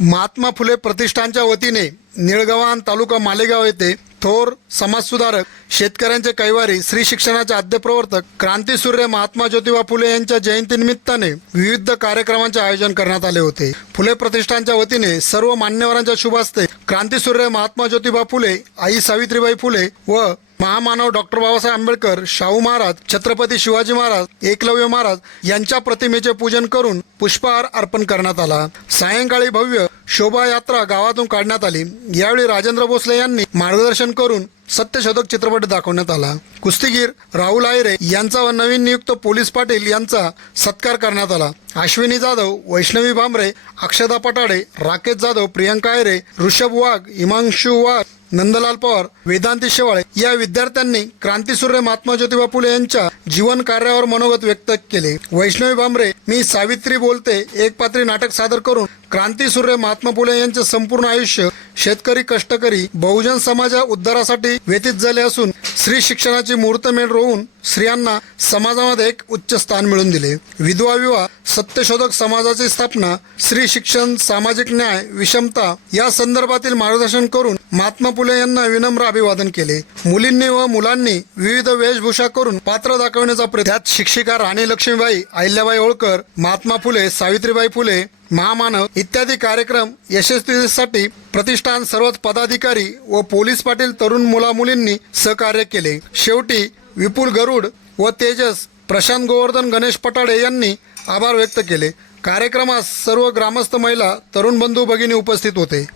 महात्मा फुले प्रतिष्ठानच्या वतीने निळगवान तालुका मालेगाव येथे थोर समाजसुधारक शेतकऱ्यांचे कैवारी श्री शिक्षणाचे आद्यप्रवर्तक क्रांतीसूर्य महात्मा ज्योतिबा फुले यांच्या जयंतीनिमित्ताने विविध कार्यक्रमांचे आयोजन करण्यात आले होते. फुले प्रतिष्ठानच्या वतीने सर्व मान्यवरांच्या शुभ हस्ते क्रांतीसूर्य महात्मा ज्योतिबा फुले आई सावित्रीबाई फुले व महामानव डॉक्टर बाबासाहेब आंबेडकर शाहू महाराज छत्रपती शिवाजी महाराज एकलव्य महाराज यांच्या प्रतिमेचे पूजन करून पुष्पहार अर्पण करण्यात आला. सायंकाळी भव्य शोभायात्रा गावातून काढण्यात आली. यावेळी राजेंद्र भोसले यांनी मार्गदर्शन करून सत्यशोधक चित्रपट दाखवण्यात आला. कुस्तीगीर राहुल आयरे यांचा व नवीन नियुक्त पोलीस पाटील यांचा सत्कार करण्यात आला. अश्विनी जाधव वैष्णवी भांबरे अक्षदा पटाडे राकेश जाधव प्रियंका आयरे ऋषभ वाघ हिमांशु वाघ नंदलाल पवार वेदांती शेवाळे या विद्यार्थ्यांनी क्रांतीसूर्य महात्मा ज्योतिबा फुले यांच्या जीवन कार्यावर मनोगत व्यक्त केले. वैष्णवी भांबरे मी सावित्री बोलते एक पात्री नाटक सादर करून क्रांतीसूर्य महात्मा फुले यांचे संपूर्ण आयुष्य शेतकरी कष्टकरी बहुजन समाजा उद्धारासाठी व्यतीत झाले असून स्त्री शिक्षणाची मुहूर्तमेढ रोवून स्त्रियांना समाजामध्ये एक उच्च स्थान मिळून दिले. विधवा विवाह सत्यशोधक समाजाची स्थापना स्त्री शिक्षण सामाजिक न्याय विषमता या संदर्भातील मार्गदर्शन करून महात्मा फुले यांना विनम्र अभिवादन केले. मुलींनी व मुलांनी विविध वेशभूषा करून पात्र दाखवण्याचा प्रयत्न त्यात शिक्षिका राणी लक्ष्मीबाई अहिल्याबाई होळकर महात्मा फुले सावित्रीबाई फुले महामानव इत्यादी कार्यक्रम यशस्वीसाठी प्रतिष्ठान सर्वच पदाधिकारी व पोलीस पाटील तरुण मुला मुलींनी सहकार्य केले. शेवटी विपुल गरुड व तेजस प्रशांत गोवर्धन गणेश पटाडे यांनी आभार व्यक्त केले. कार्यक्रमास सर्व ग्रामस्थ महिला तरुण बंधू भगिनी उपस्थित होते.